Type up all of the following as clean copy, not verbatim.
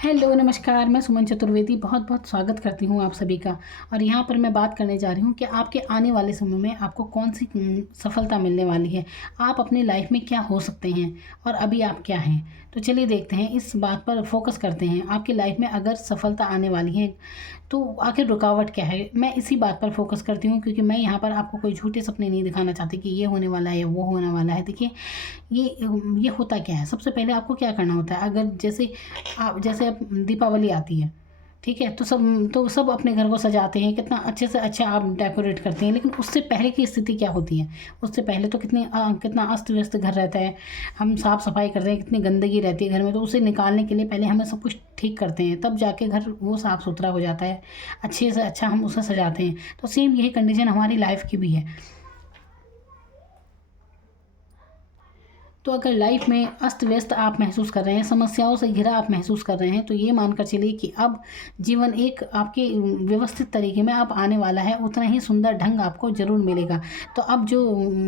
Hello, नमस्कार। मैं सुमन चतुर्वेदी बहुत-बहुत स्वागत करती हूँ आप सभी का। और यहाँ पर मैं बात करने जा रही हूँ कि आपके आने वाले समय में आपको कौन-सी सफलता मिलने वाली है। आप अपनी लाइफ़ में क्या हो सकते हैं और अभी आप क्या हैं। तो चलिए देखते हैं, इस बात पर फ़ोकस करते हैं। आपकी लाइफ़ में अगर सफलता आने वाली है, तो आखिर रुकावट क्या है? मैं इसी बात पर फ़ोकस करती हूँ, क्योंकि मैं यहाँ पर आपको कोई झूठे सपने नहीं दिखाना चाहती कि ये होने वाला है या वो होने वाला है। देखिए, ये होता क्या है? सबसे पहले आपको क्या करना होता है, अगर जैसे अब दीपावली आती है, ठीक है? तो सब अपने घर को सजाते हैं, कितना अच्छे से अच्छा आप डेकोरेट करते हैं, लेकिन उससे पहले की स्थिति क्या होती है? उससे पहले तो कितना अस्त-व्यस्त घर रहता है, हम साफ-सफाई करते हैं, कितनी गंदगी रहती है घर में, तो उसे निकालने के लिए पहले हमें सब कुछ ठीक करते हैं, तब जाके घर वो साफ-सुथरा हो जाता है, अच्छे से अच्छा हम उसे सजाते हैं। तो सेम यही कंडीशन हमारी लाइफ़ की भी है। तो अगर लाइफ में अस्त-व्यस्त आप महसूस कर रहे हैं, समस्याओं से घिरा आप महसूस कर रहे हैं, तो ये मानकर चलिए कि अब जीवन एक आपके व्यवस्थित तरीके में अब आने वाला है, उतना ही सुंदर ढंग आपको ज़रूर मिलेगा। तो अब जो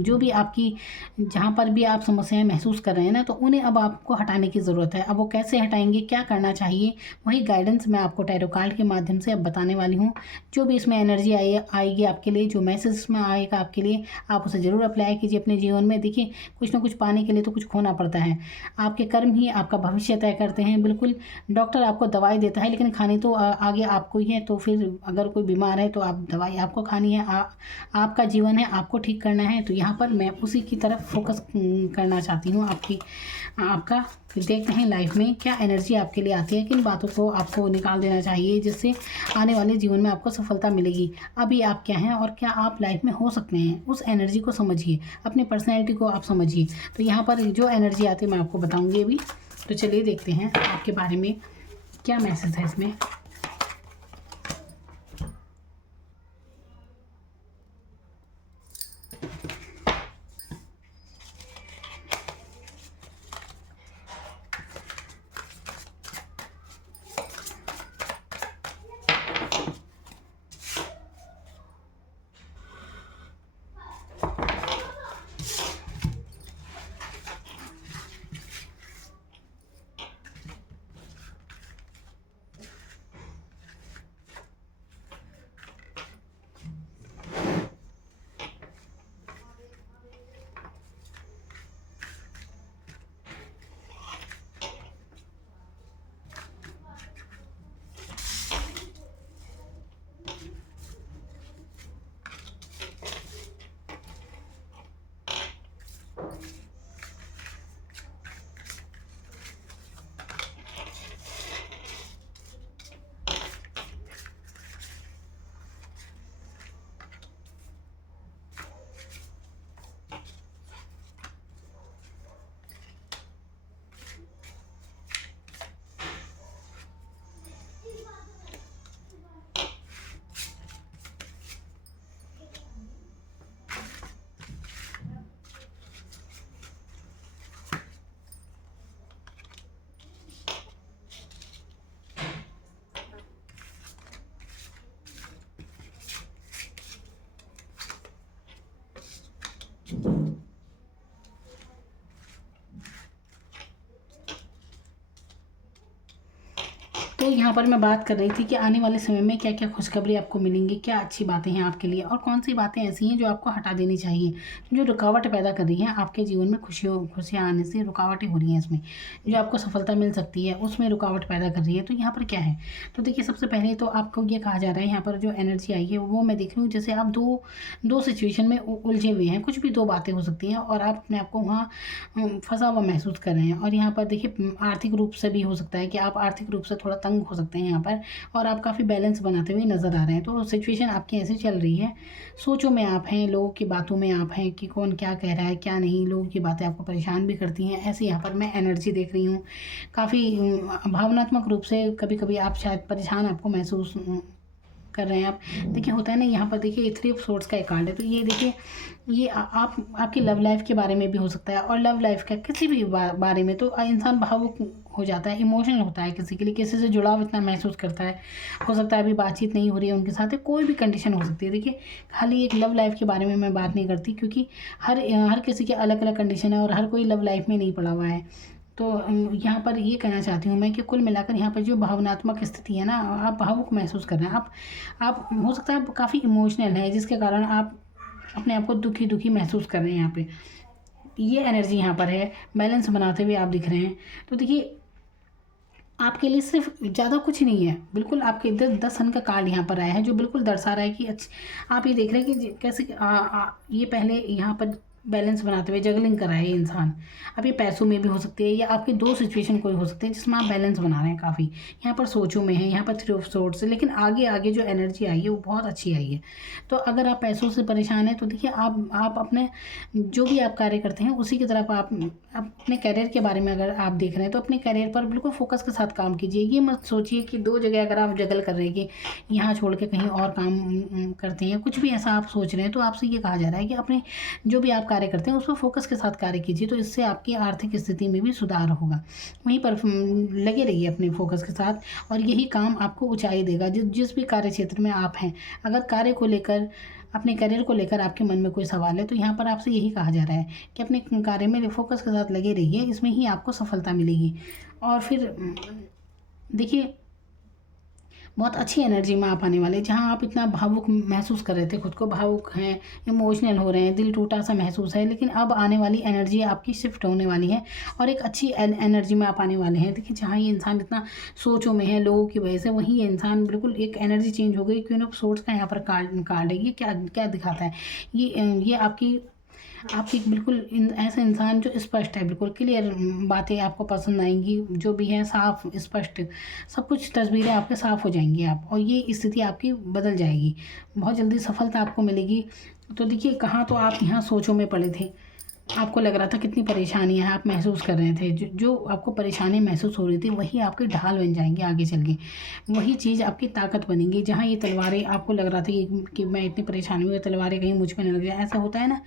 जो भी आपकी जहाँ पर भी आप समस्याएँ महसूस कर रहे हैं ना, तो उन्हें अब आपको हटाने की ज़रूरत है। अब वो कैसे हटाएँगे, क्या करना चाहिए, वही गाइडेंस मैं आपको टैरो कार्ड के माध्यम से अब बताने वाली हूँ। जो भी इसमें एनर्जी आएगी आपके लिए, जो मैसेज इसमें आएगा आपके लिए, आप उसे ज़रूर अप्लाई कीजिए अपने जीवन में। देखिए, कुछ ना कुछ पाने के लिए तो कुछ खोना पड़ता है। आपके कर्म ही आपका भविष्य तय करते हैं। बिल्कुल, डॉक्टर आपको दवाई देता है, लेकिन खानी तो आगे आपको ही है। तो फिर अगर कोई बीमार है, तो आप दवाई आपको खानी है। आपका जीवन है, आपको ठीक करना है। तो यहाँ पर मैं उसी की तरफ फ़ोकस करना चाहती हूँ, आपका। फिर देखते हैं लाइफ में क्या एनर्जी आपके लिए आती है, किन बातों को आपको निकाल देना चाहिए, जिससे आने वाले जीवन में आपको सफलता मिलेगी। अभी आप क्या हैं और क्या आप लाइफ में हो सकते हैं, उस एनर्जी को समझिए, अपनी पर्सनैलिटी को आप समझिए। तो यहाँ पर जो एनर्जी आती है मैं आपको बताऊँगी अभी। तो चलिए देखते हैं आपके बारे में क्या मैसेज है इसमें। तो यहाँ पर मैं बात कर रही थी कि आने वाले समय में क्या-क्या खुशखबरी आपको मिलेंगी, क्या अच्छी बातें हैं आपके लिए और कौन-सी बातें ऐसी हैं जो आपको हटा देनी चाहिए, जो रुकावट पैदा कर रही हैं आपके जीवन में। खुशियाँ आने से रुकावटें हो रही हैं इसमें, जो आपको सफलता मिल सकती है, उसमें रुकावट पैदा कर रही है। तो यहाँ पर क्या है, तो देखिए, सबसे पहले तो आपको ये कहा जा रहा है, यहाँ पर जो एनर्जी आई है वो मैं देख रही हूँ, जैसे आप दो सिचुएशन में उलझे हुए हैं। कुछ भी दो बातें हो सकती हैं और आप अपने आप को वहाँ फँसा हुआ महसूस कर रहे हैं। और यहाँ पर देखिए, आर्थिक रूप से भी हो सकता है कि आप आर्थिक रूप से थोड़ा तंग हो सकते हैं यहाँ पर, और आप काफ़ी बैलेंस बनाते हुए नज़र आ रहे हैं। तो सिचुएशन आपकी ऐसी चल रही है, सोचों में आप हैं, लोगों की बातों में आप हैं कि कौन क्या कह रहा है, क्या नहीं। लोगों की बातें आपको परेशान भी करती हैं। ऐसे यहाँ पर मैं एनर्जी देख रही हूँ। काफ़ी भावनात्मक रूप से कभी-कभी आप शायद परेशान आपको महसूस कर रहे हैं आप। देखिए, होता है ना, यहाँ पर देखिए थ्री ऑफ सोर्ड्स का एक कार्ड है। तो ये देखिए, ये आप आपकी लव लाइफ के बारे में भी हो सकता है, और लव लाइफ का किसी भी बारे में। तो इंसान भावुक हो जाता है, इमोशनल होता है, किसी के लिए किसी से जुड़ाव इतना महसूस करता है। हो सकता है अभी बातचीत नहीं हो रही है उनके साथ, कोई भी कंडीशन हो सकती है। देखिए, खाली एक लव लाइफ के बारे में मैं बात नहीं करती, क्योंकि हर किसी के अलग अलग कंडीशन है और हर कोई लव लाइफ में नहीं पड़ा हुआ है। तो यहाँ पर ये कहना चाहती हूँ मैं कि कुल मिलाकर यहाँ पर जो भावनात्मक स्थिति है ना, आप भावुक महसूस कर रहे हैं, आप हो सकता है आप काफ़ी इमोशनल है, जिसके कारण आप अपने आप को दुखी दुखी महसूस कर रहे हैं। यहाँ पे ये एनर्जी यहाँ पर है, बैलेंस बनाते हुए आप दिख रहे हैं। तो देखिए आपके लिए सिर्फ ज़्यादा कुछ नहीं है, बिल्कुल आपके 10 सन का कार्ड यहाँ पर आया है, जो बिल्कुल दर्शा रहा है कि आप ये देख रहे हैं कि कैसे ये पहले यहाँ पर बैलेंस बनाते हुए जगलिंग कर रहा है ये इंसान। अब ये पैसों में भी हो सकती है, या आपके दो सिचुएशन कोई हो सकते हैं जिसमें आप बैलेंस बना रहे हैं काफ़ी। यहाँ पर सोचों में है, यहाँ पर 3 ऑफ सोर्ड्स, लेकिन आगे आगे जो एनर्जी आई है वो बहुत अच्छी आई है। तो अगर आप पैसों से परेशान हैं तो देखिए आप अपने जो भी आप कार्य करते हैं उसी की तरफ आप अपने करियर के बारे में अगर आप देख रहे हैं तो अपने करियर पर बिल्कुल फोकस के साथ काम कीजिए। ये मत सोचिए कि दो जगह अगर आप जगल कर रहे हैं कि यहाँ छोड़ के कहीं और काम करते हैं, कुछ भी ऐसा आप सोच रहे हैं, तो आपसे ये कहा जा रहा है कि अपने जो भी आप कार्य करते हैं उस पर फोकस के साथ कार्य कीजिए, तो इससे आपकी आर्थिक स्थिति में भी सुधार होगा। वहीं पर लगे रहिए अपने फोकस के साथ, और यही काम आपको ऊंचाई देगा। जिस भी कार्य क्षेत्र में आप हैं, अगर कार्य को लेकर, अपने करियर को लेकर आपके मन में कोई सवाल है, तो यहाँ पर आपसे यही कहा जा रहा है कि अपने कार्य में फोकस के साथ लगे रहिए, इसमें ही आपको सफलता मिलेगी। और फिर देखिए बहुत अच्छी एनर्जी में आप आने वाले, जहाँ आप इतना भावुक महसूस कर रहे थे, खुद को भावुक हैं, इमोशनल हो रहे हैं, दिल टूटा सा महसूस है, लेकिन अब आने वाली एनर्जी आपकी शिफ्ट होने वाली है और एक अच्छी एनर्जी में आप आने वाले हैं। देखिए जहाँ ये इंसान इतना सोचों में है लोगों की वजह से, वहीं ये इंसान बिल्कुल एक एनर्जी चेंज हो गई। क्वीन ऑफ सोर्ड्स का यहाँ पर कार्ड है, ये क्या क्या दिखाता है, ये आपकी बिल्कुल ऐसा इंसान जो स्पष्ट है, बिल्कुल क्लियर बातें आपको पसंद आएंगी, जो भी है साफ स्पष्ट, सब कुछ तस्वीरें आपके साफ हो जाएंगी आप, और ये स्थिति आपकी बदल जाएगी, बहुत जल्दी सफलता आपको मिलेगी। तो देखिए कहाँ तो आप यहाँ सोचों में पड़े थे, आपको लग रहा था कितनी परेशानियां आप महसूस कर रहे थे, जो आपको परेशानी महसूस हो रही थी वही आपकी ढाल बन जाएंगी आगे चल के, वही चीज़ आपकी ताकत बनेगी। जहाँ ये तलवारें आपको लग रहा था कि मैं इतनी परेशानी में, तलवारें कहीं मुझ पर न लग जाए, ऐसा होता है ना,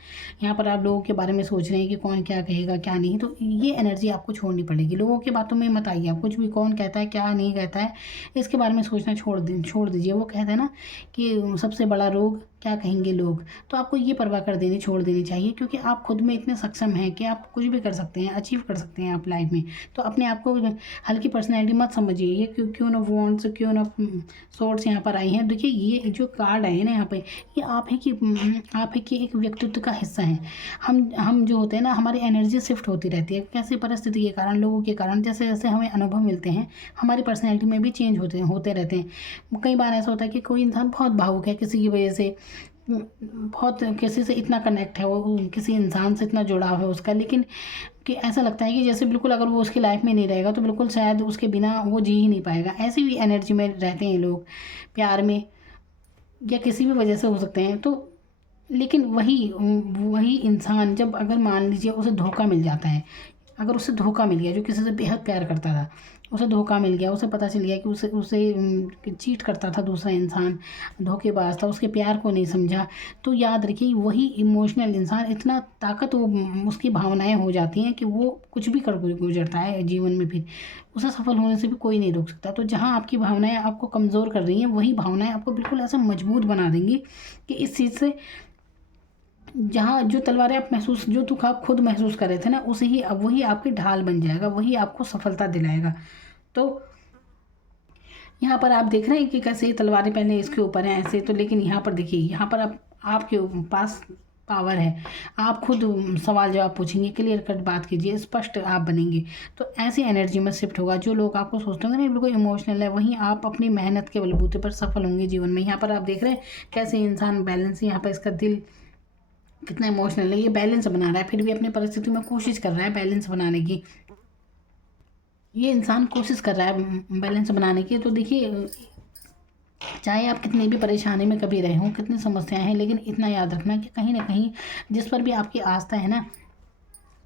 यहाँ पर आप लोगों के बारे में सोच रहे हैं कि कौन क्या कहेगा क्या नहीं, तो ये एनर्जी आपको छोड़नी पड़ेगी। लोगों की बातों में मत आइए आप, कुछ भी कौन कहता है क्या नहीं कहता है इसके बारे में सोचना छोड़ दीजिए। वो कहते हैं ना कि सबसे बड़ा रोग क्या कहेंगे लोग, तो आपको ये परवाह कर देनी छोड़ देनी चाहिए, क्योंकि आप खुद में इतने सक्षम हैं कि आप कुछ भी कर सकते हैं, अचीव कर सकते हैं आप लाइफ में। तो अपने आप को हल्की पर्सनैलिटी मत समझिए। ये क्यों ना वॉन्ट्स, क्यों ना सोर्ट्स यहाँ पर आई हैं। देखिए ये जो कार्ड आए हैं ना यहाँ पे, ये आप है कि एक व्यक्तित्व का हिस्सा है। हम जो होते हैं ना, हमारी एनर्जी शिफ्ट होती रहती है, कैसे परिस्थिति के कारण, लोगों के कारण, जैसे जैसे हमें अनुभव मिलते हैं हमारी पर्सनैलिटी में भी चेंज होते रहते हैं। कई बार ऐसा होता है कि कोई इंसान बहुत भावुक है किसी की वजह से, बहुत किसी से इतना कनेक्ट है, वो किसी इंसान से इतना जुड़ाव है उसका, लेकिन कि ऐसा लगता है कि जैसे बिल्कुल अगर वो उसकी लाइफ में नहीं रहेगा तो बिल्कुल शायद उसके बिना वो जी ही नहीं पाएगा। ऐसी भी एनर्जी में रहते हैं लोग, प्यार में या किसी भी वजह से हो सकते हैं। तो लेकिन वही इंसान जब अगर मान लीजिए उसे धोखा मिल जाता है, अगर उसे धोखा मिल गया, जो किसी से बेहद प्यार करता था उसे धोखा मिल गया, उसे पता चल गया कि उसे चीट करता था दूसरा इंसान, धोखेबाज था, उसके प्यार को नहीं समझा, तो याद रखिए वही इमोशनल इंसान इतना ताकत उसकी भावनाएं हो जाती हैं कि वो कुछ भी कर गुजरता है जीवन में, फिर उसे सफल होने से भी कोई नहीं रोक सकता। तो जहाँ आपकी भावनाएं आपको कमज़ोर कर रही हैं, वही भावनाएं आपको बिल्कुल ऐसा मजबूत बना देंगी कि इस चीज़ से, जहाँ जो तलवारें आप जो दुख आप खुद महसूस कर रहे थे ना, उसे ही अब वही आपकी ढाल बन जाएगा, वही आपको सफलता दिलाएगा। तो यहाँ पर आप देख रहे हैं कि कैसे तलवारें पहले इसके ऊपर हैं ऐसे, तो लेकिन यहाँ पर देखिए, यहाँ पर आपके पास पावर है, आप खुद सवाल जवाब पूछेंगे, क्लियर कट बात कीजिए, स्पष्ट आप बनेंगे, तो ऐसी एनर्जी में शिफ्ट होगा। जो लोग आपको सोचते होंगे ना बिल्कुल इमोशनल है, वहीं आप अपनी मेहनत के बलबूते पर सफल होंगे जीवन में। यहाँ पर आप देख रहे हैं कैसे इंसान बैलेंस, यहाँ पर इसका दिल कितना इमोशनल है, ये बैलेंस बना रहा है, फिर भी अपनी परिस्थिति में कोशिश कर रहा है बैलेंस बनाने की। ये इंसान कोशिश कर रहा है बैलेंस बनाने की। तो देखिए चाहे आप कितनी भी परेशानी में कभी रहे हों, कितनी समस्याएं हैं, लेकिन इतना याद रखना कि कहीं ना कहीं जिस पर भी आपकी आस्था है ना,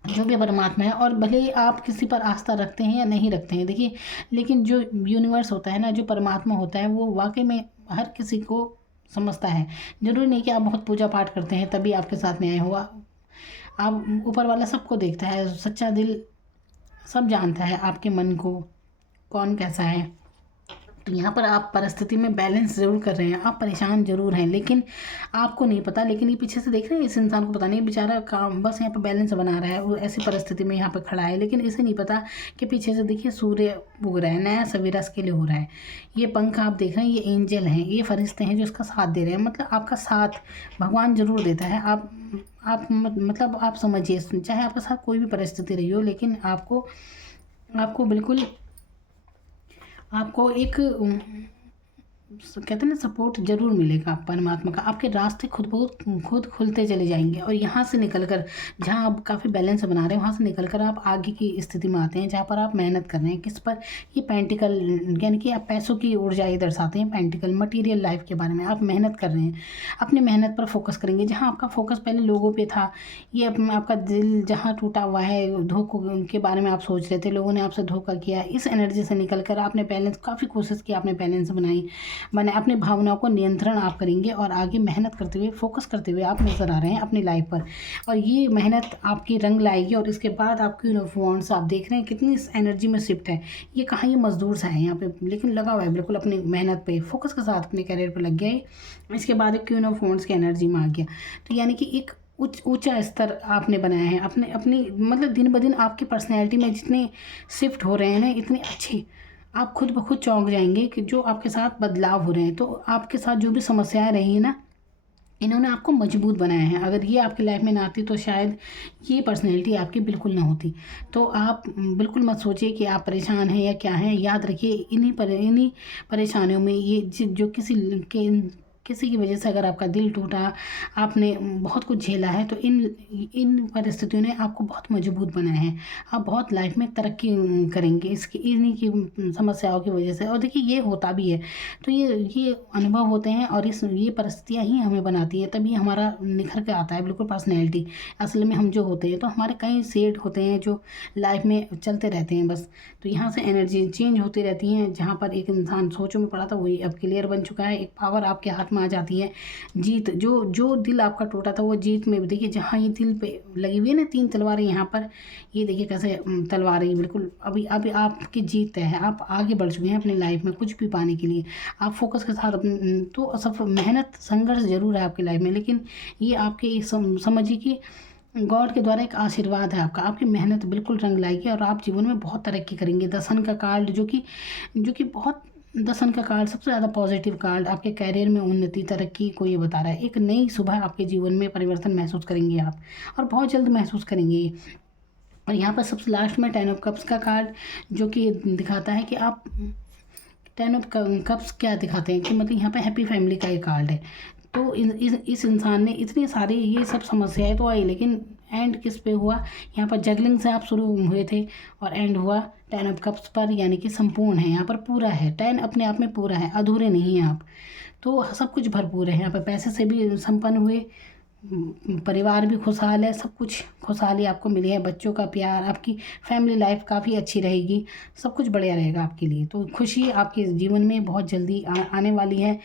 जो भी परमात्मा है, और भले ही आप किसी पर आस्था रखते हैं या नहीं रखते हैं, देखिए लेकिन जो यूनिवर्स होता है ना, जो परमात्मा होता है, वो वाकई में हर किसी को समझता है। जरूरी नहीं कि आप बहुत पूजा पाठ करते हैं तभी आपके साथ न्याय हुआ। आप, ऊपर वाला सबको देखता है, सच्चा दिल सब जानता है आपके मन को, कौन कैसा है। तो यहाँ पर आप परिस्थिति में बैलेंस ज़रूर कर रहे हैं, आप परेशान ज़रूर हैं, लेकिन आपको नहीं पता। लेकिन ये पीछे से देख रहे हैं, इस इंसान को पता नहीं, बेचारा काम बस यहाँ पर बैलेंस बना रहा है, वो ऐसी परिस्थिति में यहाँ पर खड़ा है, लेकिन इसे नहीं पता कि पीछे से देखिए सूर्य उग रहा है, नया सवेरा इसके लिए हो रहा है। ये पंख आप देख रहे हैं, ये एंजल हैं, ये फरिश्ते हैं जो इसका साथ दे रहे हैं। मतलब आपका साथ भगवान ज़रूर देता है। मतलब आप समझिए, चाहे आपके साथ कोई भी परिस्थिति रही हो, लेकिन आपको बिल्कुल आपको एक कहते हैं ना, सपोर्ट ज़रूर मिलेगा परमात्मा का। आपके रास्ते खुद खुलते चले जाएंगे, और यहाँ से निकलकर, जहाँ आप काफ़ी बैलेंस बना रहे हैं, वहाँ से निकलकर आप आगे की स्थिति में आते हैं जहाँ पर आप मेहनत कर रहे हैं। किस पर? ये पेंटिकल, यानी कि आप पैसों की ऊर्जा ये दर्शाते हैं। पेंटिकल मटीरियल लाइफ के बारे में आप मेहनत कर रहे हैं, अपनी मेहनत पर फोकस करेंगे। जहाँ आपका फोकस पहले लोगों पर था, ये आपका दिल जहाँ टूटा हुआ है, धोखों के बारे में आप सोच रहे थे, लोगों ने आपसे धोखा किया, इस एनर्जी से निकल कर आपने बैलेंस, काफ़ी कोशिश की, आपने बैलेंस बने अपनी भावनाओं को नियंत्रण आप करेंगे, और आगे मेहनत करते हुए, फोकस करते हुए आप नज़र आ रहे हैं अपनी लाइफ पर। और ये मेहनत आपकी रंग लाएगी, और इसके बाद आपकी यूनिफॉर्म्स आप देख रहे हैं कितनी इस एनर्जी में शिफ्ट है। ये कहाँ, ये मजदूर सा है यहाँ पे, लेकिन लगा हुआ है बिल्कुल अपनी मेहनत पे, फोकस के साथ अपने करियर पर लग गया है। इसके बाद एक यूनिफॉर्म्स की एनर्जी में आ गया। तो यानी कि एक ऊंचा स्तर आपने बनाया है अपनी मतलब दिन ब दिन आपकी पर्सनैलिटी में जितने शिफ्ट हो रहे हैं ना, इतने अच्छे, आप खुद ब खुद चौंक जाएंगे कि जो आपके साथ बदलाव हो रहे हैं। तो आपके साथ जो भी समस्याएं रही हैं ना, इन्होंने आपको मजबूत बनाया है। अगर ये आपकी लाइफ में ना आती तो शायद ये पर्सनैलिटी आपकी बिल्कुल ना होती। तो आप बिल्कुल मत सोचिए कि आप परेशान हैं या क्या हैं। याद रखिए, इन्हीं परेशानियों में ये जो किसी की वजह से अगर आपका दिल टूटा, आपने बहुत कुछ झेला है, तो इन परिस्थितियों ने आपको बहुत मजबूत बनाया है। आप बहुत लाइफ में तरक्की करेंगे इन्हीं की समस्याओं की वजह से। और देखिए, ये होता भी है। तो ये अनुभव होते हैं, और ये परिस्थितियाँ ही हमें बनाती है, तभी हमारा निखर के आता है बिल्कुल पर्सनैलिटी। असल में हम जो होते हैं, तो हमारे कई शेड होते हैं जो लाइफ में चलते रहते हैं बस। तो यहाँ से एनर्जी चेंज होती रहती हैं। जहाँ पर एक इंसान सोचों में पड़ा था, वही अब क्लियर बन चुका है। एक पावर आपके हाथ में आ जाती है। जीत, जो दिल आपका टूटा था, वो जीत में देखिए, जहाँ ये दिल पे लगी हुई है ना 3 तलवारें, यहाँ पर ये देखिए कैसे तलवारें, ये बिल्कुल अभी आपकी जीत है। आप आगे बढ़ चुके हैं अपनी लाइफ में कुछ भी पाने के लिए। आप फोकस के साथ तो सफल, मेहनत, संघर्ष जरूर है आपकी लाइफ में, लेकिन ये आपके समझिए कि गॉड के द्वारा एक आशीर्वाद है आपका। आपकी मेहनत बिल्कुल रंग लाएगी, और आप जीवन में बहुत तरक्की करेंगे। दसन का कार्ड जो कि बहुत, दसन का कार्ड सबसे ज़्यादा पॉजिटिव कार्ड, आपके कैरियर में उन्नति, तरक्की को ये बता रहा है। एक नई सुबह आपके जीवन में परिवर्तन महसूस करेंगे आप, और बहुत जल्द महसूस करेंगे ये। और यहाँ पर सबसे लास्ट में 10 ऑफ कप्स का कार्ड, जो कि दिखाता है कि आप 10 ऑफ कप्स क्या दिखाते हैं कि मतलब यहाँ पे हैप्पी फैमिली का ये कार्ड है। तो इस इंसान ने इतनी सारी ये सब समस्याएं तो आई, लेकिन एंड किस पे हुआ? यहाँ पर जगलिंग से आप शुरू हुए थे, और एंड हुआ 10 ऑफ कप्स पर, यानी कि संपूर्ण है। यहाँ पर पूरा है, 10 अपने आप में पूरा है, अधूरे नहीं हैं आप। तो सब कुछ भरपूर है। यहाँ पर पैसे से भी संपन्न हुए, परिवार भी खुशहाल है, सब कुछ खुशहाली आपको मिली है, बच्चों का प्यार, आपकी फैमिली लाइफ काफ़ी अच्छी रहेगी, सब कुछ बढ़िया रहेगा आपके लिए। तो खुशी आपके जीवन में बहुत जल्दी आने वाली है।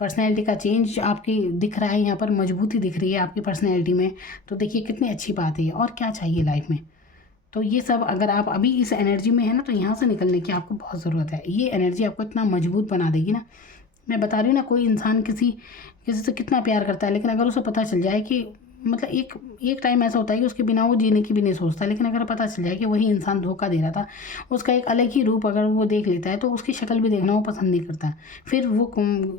पर्सनैलिटी का चेंज आपकी दिख रहा है, यहाँ पर मजबूती दिख रही है आपकी पर्सनैलिटी में। तो देखिए कितनी अच्छी बात है, और क्या चाहिए लाइफ में। तो ये सब अगर आप अभी इस एनर्जी में है ना, तो यहाँ से निकलने की आपको बहुत ज़रूरत है। ये एनर्जी आपको इतना मजबूत बना देगी ना। मैं बता रही हूँ ना, कोई इंसान किसी से कितना प्यार करता है, लेकिन अगर उसे पता चल जाए कि मतलब एक टाइम ऐसा होता है कि उसके बिना वो जीने की भी नहीं सोचता, लेकिन अगर पता चल जाए कि वही इंसान धोखा दे रहा था, उसका एक अलग ही रूप अगर वो देख लेता है, तो उसकी शक्ल भी देखना वो पसंद नहीं करता। फिर वो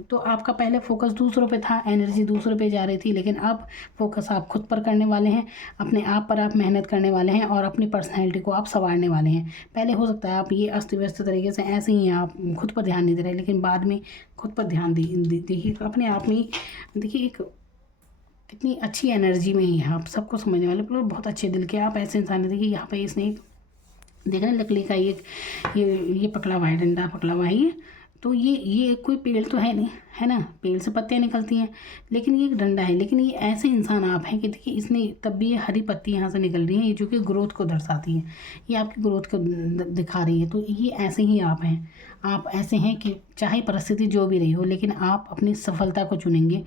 तो आपका पहले फोकस दूसरों पे था, एनर्जी दूसरों पे जा रही थी, लेकिन अब फोकस आप खुद पर करने वाले हैं, अपने आप पर आप मेहनत करने वाले हैं, और अपनी पर्सनैलिटी को आप संवारने वाले हैं। पहले हो सकता है आप ये अस्त व्यस्त तरीके से ऐसे ही हैं, आप खुद पर ध्यान नहीं दे रहे, लेकिन बाद में खुद पर ध्यान देखिए, अपने आप में देखिए एक कितनी अच्छी एनर्जी में ही है। आप सबको समझने वाले, बहुत अच्छे दिल के आप ऐसे इंसान हैं। देखिए यहाँ पे इसने देख रहे हैं लकड़ी का ये पकड़ा हुआ है, डंडा पकड़ा हुआ है ये। तो ये कोई पेड़ तो है नहीं, है ना, पेड़ से पत्तियाँ निकलती हैं, लेकिन ये एक डंडा है। लेकिन ये ऐसे इंसान आप हैं कि देखिए इसने तब भी ये हरी पत्ती यहाँ से निकल रही हैं, ये जो कि ग्रोथ को दर्शाती है, ये आपकी ग्रोथ को दिखा रही है। तो ये ऐसे ही आप हैं, आप ऐसे हैं कि चाहे परिस्थिति जो भी रही हो, लेकिन आप अपनी सफलता को चुनेंगे,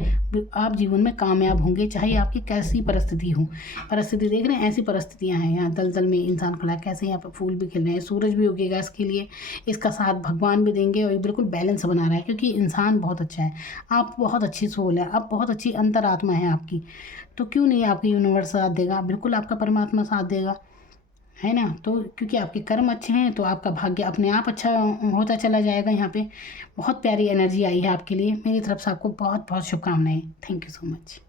आप जीवन में कामयाब होंगे, चाहे आपकी कैसी परिस्थिति हो। परिस्थिति देख रहे हैं, ऐसी परिस्थितियाँ हैं, यहाँ दलदल में इंसान खड़ा है, कैसे यहाँ पर फूल भी खिल रहे हैं, सूरज भी उगेगा इसके लिए, इसका साथ भगवान भी देंगे और ये बिल्कुल बैलेंस बना रहा है, क्योंकि इंसान बहुत अच्छा है, आप बहुत अच्छी सोल है, आप बहुत अच्छी अंतरात्मा है आपकी, तो क्यों नहीं आपकी यूनिवर्स साथ देगा, बिल्कुल आपका परमात्मा साथ देगा, है ना। तो क्योंकि आपके कर्म अच्छे हैं तो आपका भाग्य अपने आप अच्छा होता चला जाएगा। यहाँ पे बहुत प्यारी एनर्जी आई है आपके लिए, मेरी तरफ से आपको बहुत बहुत शुभकामनाएं। Thank you so much.